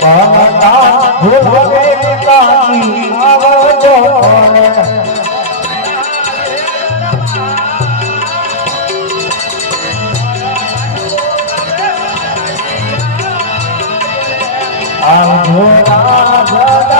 ભગતા ભૂલવે કાજી આવજો કરે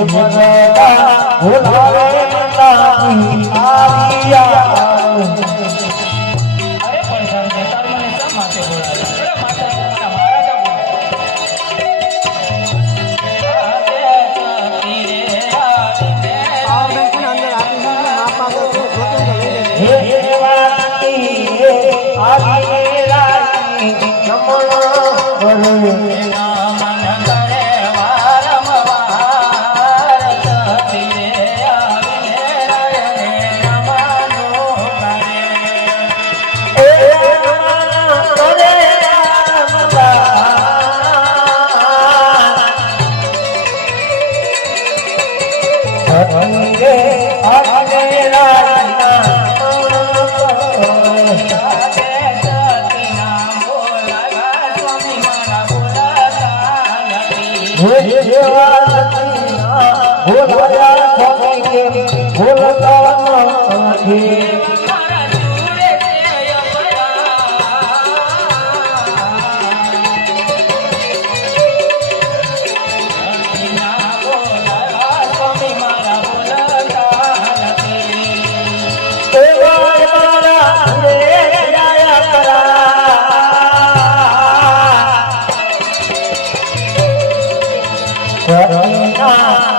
Opa. Yeah, yeah, yeah.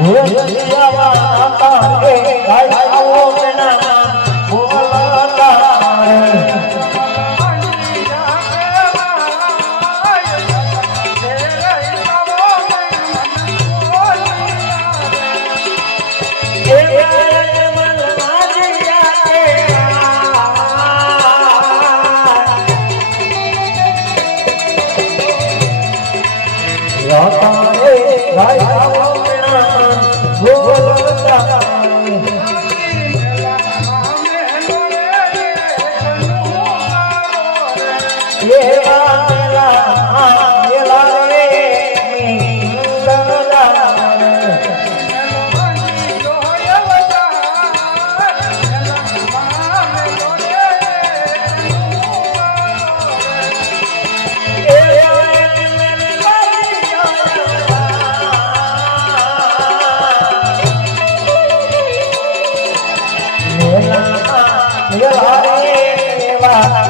હે દરિયાવા કાકા એ ગાય ઓ મેના વેલારે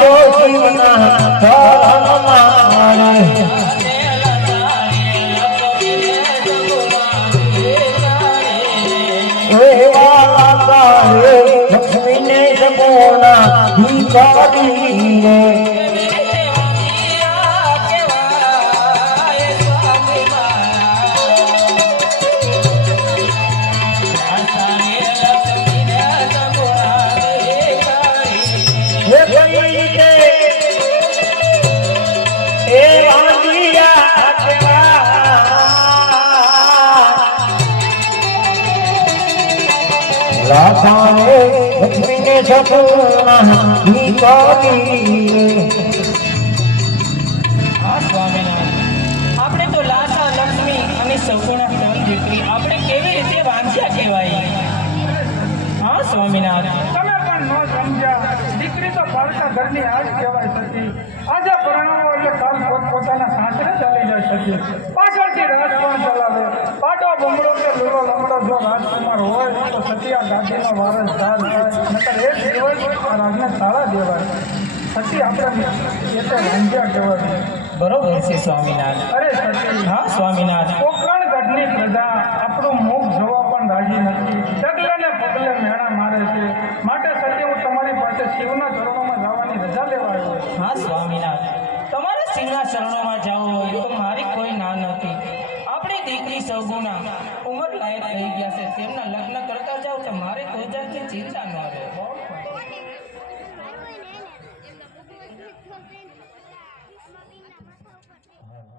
જો જીવના ધર્મ મારે. એવા તારે લક્ષ્મીને સગુણા ભીખારી રે લાખાએ લક્ષ્મીને આપણે કેવી રીતે વાંચ્યા કહેવાય? હા સ્વામિનારાયણ તમે પણ ન સમજ્યા. દીકરી તો પારકા ઘરની આજ કહેવાય સતી આજે પરણાવો એટલે કામ પોતપોતાના સાસરે ચાલી જાય સતી ચલાવે પાટો બમડો કે લીલો લમડો જો રાજકુમાર હોય તો સતિયા આ ગાદીનો વારસદાર થાય. નકર એક દિવસ રાજને તાળા દેવાય. સતી આપણે એ તો વાંધ્યા કહેવાય. બરોબર છે સ્વામિનારાયણ. અરે સતી હા સ્વામિનારાયણ. કોકણ ગઢની પ્રજા આપણું મુખ જોવા પણ રાજી નથી. ડગલે ને પગલે મેણા મારે છે. માટે સત્ય હું તમારી પાસે શિવના ચરણોમાં જવાની રજા લેવા આવ્યો છું. હા સ્વામિનારાયણ. તમારે શિવના ચરણોમાં જવું હોય સગુણા ઉંમર લાયક થઈ ગયા છે. તેમના લગ્ન કરતા જાઓ તો મારે કોઈ જાતની ચિંતા ન રહે.